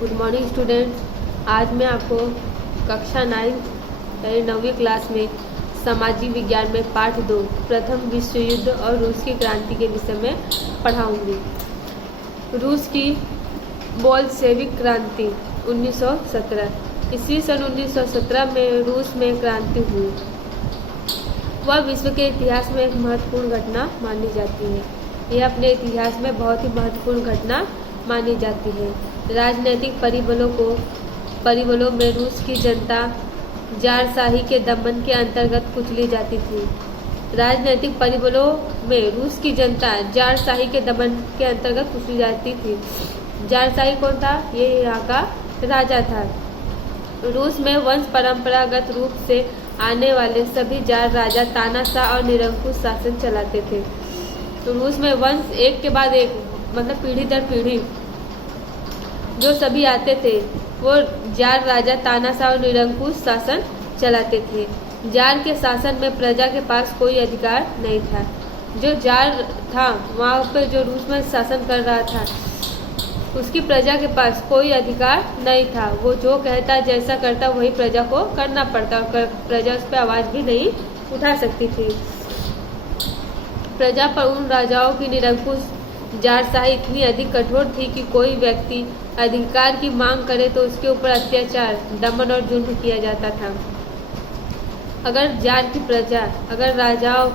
Good morning students. आज मैं आपको कक्षा 9 यानी 9वीं क्लास में सामाजिक विज्ञान में पाठ 2 प्रथम विश्व युद्ध और रूस की क्रांति के विषय में पढ़ाऊंगी। रूस की बोल्शेविक क्रांति 1917। ईस्वी सन 1917 में रूस में क्रांति हुई। वह विश्व के इतिहास में एक महत्वपूर्ण घटना मानी जाती है। यह अपने इतिहास में बहुत ही महत्वपूर्ण घटना मानी जाती है। राजनीतिक परिबलों में रूस की जनता जारशाही के दमन के अंतर्गत कुचली जाती थी। राजनीतिक परिबलों में रूस की जनता जारशाही के दमन के अंतर्गत कुचली जाती थी। जारशाही कौन था? ये यहाँ का राजा था। रूस में वंश परंपरागत रूप से आने वाले सभी जार राजा तानाशाह और निरंकुश शासन चलाते थे। तो रूस में वंश एक के बाद एक मतलब पीढ़ी दर पीढ़ी जो सभी आते थे वो जार राजा तानाशाह और निरंकुश शासन चलाते थे। जार के शासन में प्रजा के पास कोई अधिकार नहीं था। जो जार था वहाँ पे जो रूस में शासन कर रहा था उसकी प्रजा के पास कोई अधिकार नहीं था। वो जो कहता जैसा करता वही प्रजा को करना पड़ता और प्रजा उस पर आवाज़ भी नहीं उठा सकती थी। प्रजा पर उन राजाओं की निरंकुश जारशाही इतनी अधिक कठोर थी कि कोई व्यक्ति अधिकार की मांग करे तो उसके ऊपर अत्याचार, दमन और जुल्म किया जाता था। अगर जार की प्रजा राजाओं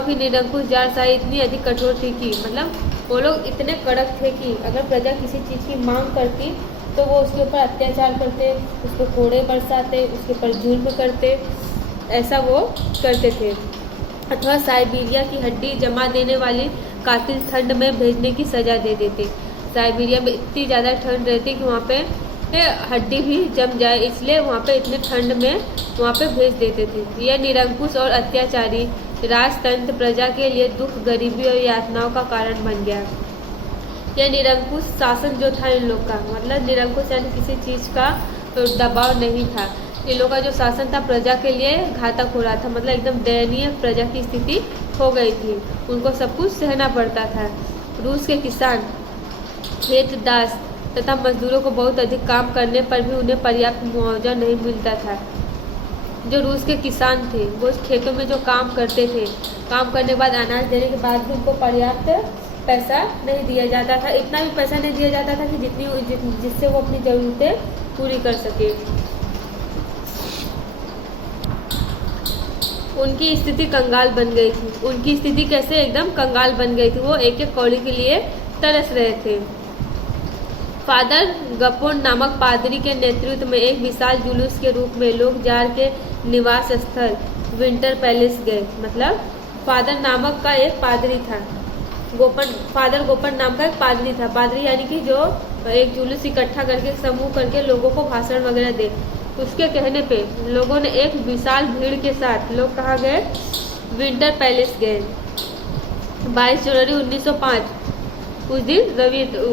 की निरंकुश जारशाही इतनी अधिक कठोर थी कि मतलब वो लोग इतने कड़क थे कि अगर प्रजा किसी चीज़ की मांग करती तो वो उसके ऊपर अत्याचार करते, उस पर कोड़े बरसाते, उसके ऊपर जुल्म करते, ऐसा वो करते थे। अथवा साइबेरिया की हड्डी जमा देने वाली कातिल ठंड में भेजने की सजा दे देते। साइबेरिया में इतनी ज़्यादा ठंड रहती कि वहाँ पे हड्डी भी जम जाए, इसलिए वहाँ पे इतने ठंड में वहाँ पे भेज देते थे। यह निरंकुश और अत्याचारी राजतंत्र प्रजा के लिए दुख, गरीबी और यातनाओं का कारण बन गया। यह निरंकुश शासन जो था इन लोग का मतलब निरंकुश यानी किसी चीज़ का दबाव नहीं था। इन लोगों का जो शासन था प्रजा के लिए घातक हो रहा था। मतलब एकदम दयनीय प्रजा की स्थिति हो गई थी। उनको सब कुछ सहना पड़ता था। रूस के किसान खेत दास तथा मजदूरों को बहुत अधिक काम करने पर भी उन्हें पर्याप्त मुआवजा नहीं मिलता था। जो रूस के किसान थे वो खेतों में जो काम करते थे, काम करने के बाद अनाज देने के बाद भी उनको पर्याप्त पैसा नहीं दिया जाता था। इतना भी पैसा नहीं दिया जाता था कि जिससे वो अपनी ज़रूरतें पूरी कर सके। उनकी स्थिति कंगाल बन गई थी। उनकी स्थिति कैसे एकदम कंगाल बन गई थी। वो एक एक कौड़ी के लिए तरस रहे थे। फादर गपोन नामक पादरी के नेतृत्व में एक विशाल जुलूस के रूप में लोग जार के निवास स्थल विंटर पैलेस गए। मतलब फादर नामक का एक पादरी था। फादर गोपन नाम का एक पादरी था। पादरी यानी कि जो एक जुलूस इकट्ठा करके समूह करके लोगों को भाषण वगैरह दे। उसके कहने पे लोगों ने एक विशाल भीड़ के साथ लोग कहाँ गए? विंटर पैलेस गए। 22 जनवरी 1905 उस दिन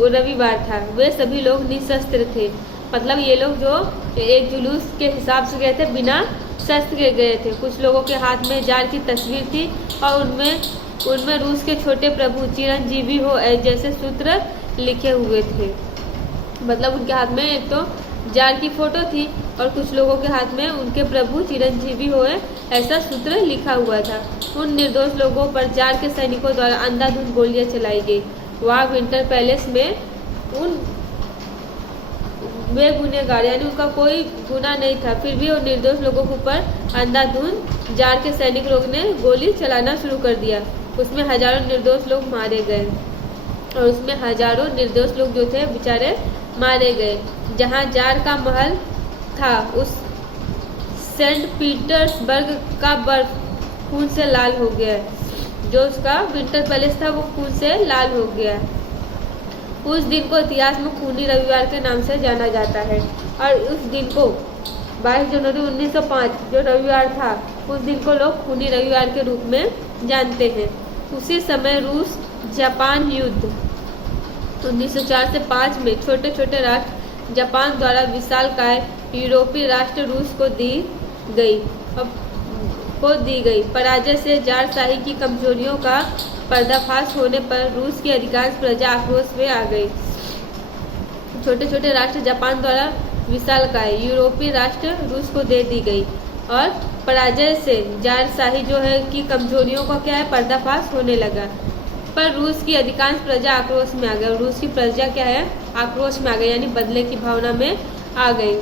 रविवार था। वे सभी लोग निशस्त्र थे। मतलब ये लोग जो एक जुलूस के हिसाब से गए थे बिना शस्त्र के गए थे। कुछ लोगों के हाथ में जार की तस्वीर थी और उनमें रूस के छोटे प्रभु चिरंजीवी हो जैसे सूत्र लिखे हुए थे। मतलब उनके हाथ में एक तो जार की फोटो थी और कुछ लोगों के हाथ में उनके प्रभु चिरंजीवी होए ऐसा सूत्र लिखा हुआ था। उन निर्दोष लोगों पर जार के सैनिकों द्वारा अंधाधुंध गोलियां चलाई गई। वहाँ विंटर पैलेस में उन बेगुनहगार यानी उनका कोई गुनाह नहीं था, फिर भी उन निर्दोष लोगों के ऊपर अंधाधुंध जार के सैनिक लोग ने गोली चलाना शुरू कर दिया। उसमें हजारों निर्दोष लोग मारे गए और उसमें हजारों निर्दोष लोग जो थे बेचारे मारे गए। जहाँ जार का महल था उस सेंट पीटर्सबर्ग का बर्फ खून से लाल हो गया। जो उसका विंटर पैलेस था वो खून से लाल हो गया। उस दिन को इतिहास में खूनी रविवार के नाम से जाना जाता है। और उस दिन को 22 जनवरी 1905 जो रविवार था उस दिन को लोग खूनी रविवार के रूप में जानते हैं। उसी समय रूस जापान युद्ध 1904 से 5 में छोटे छोटे राष्ट्र जापान द्वारा विशालकाय यूरोपीय राष्ट्र रूस को दी गई। पराजय से जारशाही की कमजोरियों का पर्दाफाश होने पर रूस की अधिकांश प्रजा आक्रोश में आ गई। छोटे छोटे राष्ट्र जापान द्वारा विशालकाय यूरोपीय राष्ट्र रूस को दे दी गई और पराजय से जारशाही जो है कि कमजोरियों का क्या है पर्दाफाश होने लगा। पर रूस की अधिकांश प्रजा आक्रोश में आ गई। रूस की प्रजा क्या है आक्रोश में आ गई, यानी बदले की भावना में आ गई।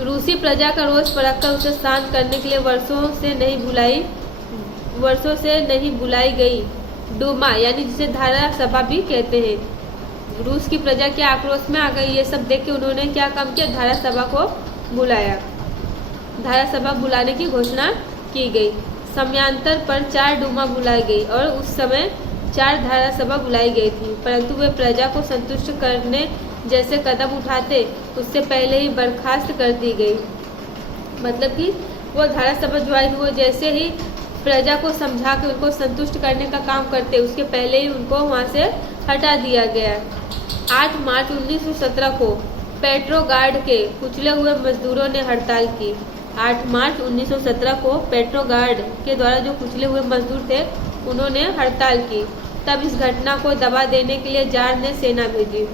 रूसी प्रजा का रोष भड़ककर उसे शांत करने के लिए वर्षों से नहीं बुलाई गई डूमा, यानी जिसे धारा सभा भी कहते हैं। रूस की प्रजा के आक्रोश में आ गई। ये सब देख के उन्होंने क्या काम किया, धारा सभा को बुलाया। धारा सभा बुलाने की घोषणा की गई। समयांतर पर 4 डूमा बुलाई गई और उस समय 4 धारा सभा बुलाई गई थी, परंतु वे प्रजा को संतुष्ट करने जैसे कदम उठाते उससे पहले ही बर्खास्त कर दी गई। मतलब कि वो धारा सभा जो आई थी वो जैसे ही प्रजा को समझा के उनको संतुष्ट करने का काम करते उसके पहले ही उनको वहाँ से हटा दिया गया। 8 मार्च 1917 को पेट्रोगार्ड के कुचले हुए मजदूरों ने हड़ताल की। 8 मार्च 1917 को पेट्रोगार्ड के द्वारा जो कुचले हुए मजदूर थे उन्होंने हड़ताल की। तब इस घटना को दबा देने के लिए जार ने सेना भेजी।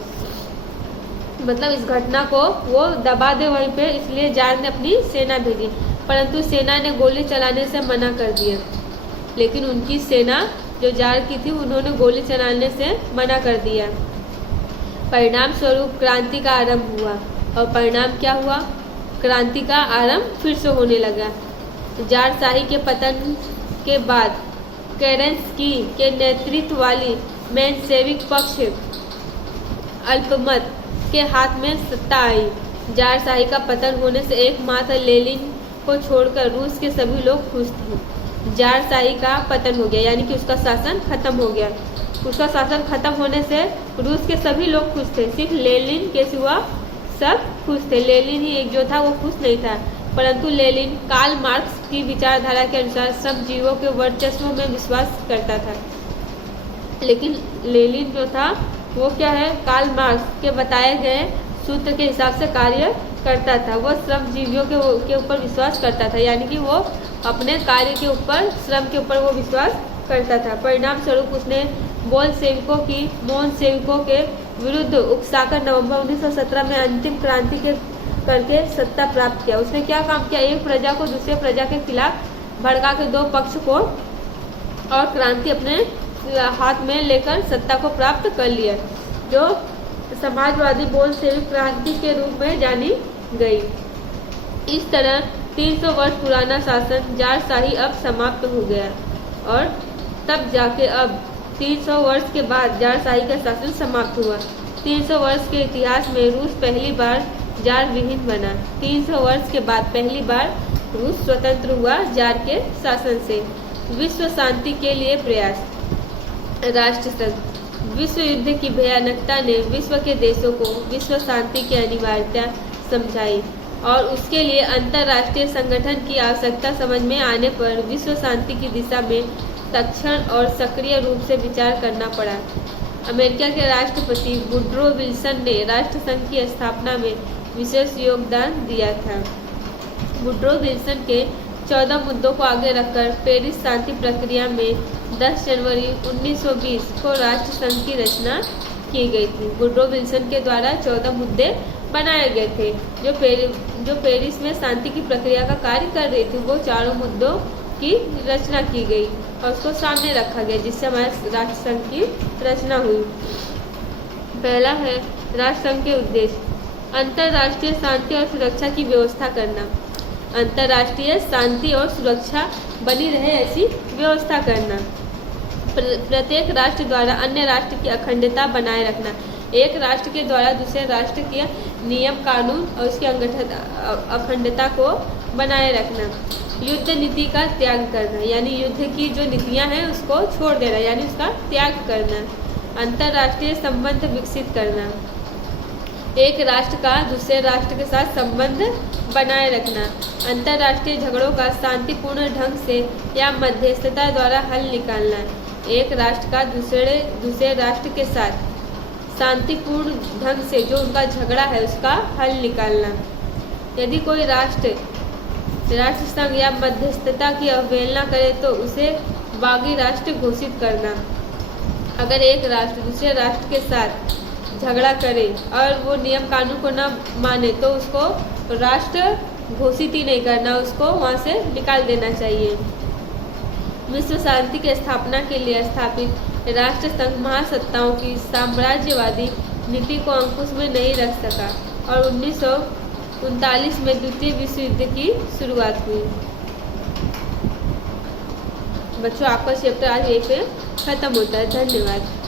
मतलब इस घटना को वो दबा दे वहीं पे, इसलिए जार ने अपनी सेना भेजी, परंतु सेना ने गोली चलाने से मना कर दिया। लेकिन उनकी सेना जो जार की थी उन्होंने गोली चलाने से मना कर दिया। परिणाम स्वरूप क्रांति का आरंभ हुआ। और परिणाम क्या हुआ, क्रांति का आरंभ फिर से होने लगा। जारशाही के पतन के बाद केरेंस्की के नेतृत्व वाली मेंशेविक पक्ष अल्पमत के हाथ में सत्ता आई। जारशाही का पतन होने से एकमात्र लेनिन को छोड़कर रूस के सभी लोग खुश थे। जारशाही का पतन हो गया, यानी कि उसका शासन खत्म हो गया। उसका शासन खत्म होने से रूस के सभी लोग खुश थे, सिर्फ लेनिन के सिवा सब खुश थे। लेनिन ही एक जो था वो खुश नहीं था, परंतु लेनिन कार्ल मार्क्स की विचारधारा के अनुसार सब जीवों के वर्चस्व में विश्वास करता था। लेकिन लेनिन जो था वो क्या है, कार्ल मार्क्स के बताए गए सूत्र के हिसाब से कार्य करता था। वो श्रमजीवियों के ऊपर विश्वास करता था, यानी कि वो अपने कार्य के ऊपर, श्रम के ऊपर वो विश्वास करता था। परिणाम स्वरूप उसने मोलशेविकों के विरुद्ध उकसाकर नवंबर 1917 में अंतिम क्रांति करके सत्ता प्राप्त किया। उसने क्या काम किया, एक प्रजा को दूसरे प्रजा के खिलाफ भड़का के 2 पक्ष को और क्रांति अपने हाथ में लेकर सत्ता को प्राप्त कर लिया, जो समाजवादी बोल्शेविक क्रांति के रूप में जानी गई। इस तरह 300 वर्ष पुराना शासन जारशाही अब समाप्त हो गया और तब जाके अब 300 वर्ष के बाद जारशाही का शासन समाप्त हुआ। 300 वर्ष के इतिहास में रूस पहली बार जार विहीन बना। 300 वर्ष के बाद पहली बार रूस स्वतंत्र हुआ जार के शासन से। विश्व शांति के लिए प्रयास। राष्ट्रसंघ। विश्व युद्ध की भयानकता ने विश्व के देशों को विश्व शांति की अनिवार्यता समझाई और उसके लिए अंतर्राष्ट्रीय संगठन की आवश्यकता समझ में आने पर विश्व शांति की दिशा में तत्क्षण और सक्रिय रूप से विचार करना पड़ा। अमेरिका के राष्ट्रपति वुड्रो विल्सन ने राष्ट्रसंघ की स्थापना में विशेष योगदान दिया था। वुड्रो विल्सन के 14 मुद्दों को आगे रखकर पेरिस शांति प्रक्रिया में 10 जनवरी 1920 को राष्ट्रसंघ की रचना की गई थी। वुड्रो विल्सन के द्वारा 14 मुद्दे बनाए गए थे जो पेरिस में शांति की प्रक्रिया का कार्य कर रही थी। वो चारों मुद्दों की रचना की गई और उसको सामने रखा गया, जिससे हमारे राष्ट्रसंघ की रचना हुई। पहला है राष्ट्रसंघ के उद्देश्य। अंतर्राष्ट्रीय शांति और सुरक्षा की व्यवस्था करना। अंतर्राष्ट्रीय शांति और सुरक्षा बनी रहे ऐसी व्यवस्था करना। प्रत्येक राष्ट्र द्वारा अन्य राष्ट्र की अखंडता बनाए रखना। एक राष्ट्र के द्वारा दूसरे राष्ट्र के नियम कानून और उसकी अखंडता को बनाए रखना। युद्ध नीति का त्याग करना, यानी युद्ध की जो नीतियां हैं उसको छोड़ देना, यानी उसका त्याग करना। अंतर्राष्ट्रीय संबंध विकसित करना। एक राष्ट्र का दूसरे राष्ट्र के साथ संबंध बनाए रखना। अंतर्राष्ट्रीय झगड़ों का शांतिपूर्ण ढंग से या मध्यस्थता द्वारा हल निकालना। एक राष्ट्र का दूसरे राष्ट्र के साथ शांतिपूर्ण ढंग से जो उनका झगड़ा है उसका हल निकालना। यदि कोई राष्ट्र संघ या मध्यस्थता की अवहेलना करे तो उसे बागी राष्ट्र घोषित करना। अगर एक राष्ट्र दूसरे राष्ट्र के साथ झगड़ा करे और वो नियम कानून को न माने तो उसको राष्ट्र घोषित ही नहीं करना, उसको वहाँ से निकाल देना चाहिए। विश्व शांति की स्थापना के लिए स्थापित राष्ट्र संघ महासत्ताओं की साम्राज्यवादी नीति को अंकुश में नहीं रख सका और 1939 में द्वितीय विश्व युद्ध की शुरुआत हुई। बच्चों, आपका चैप्टर आज यहीं पे खत्म होता है। धन्यवाद।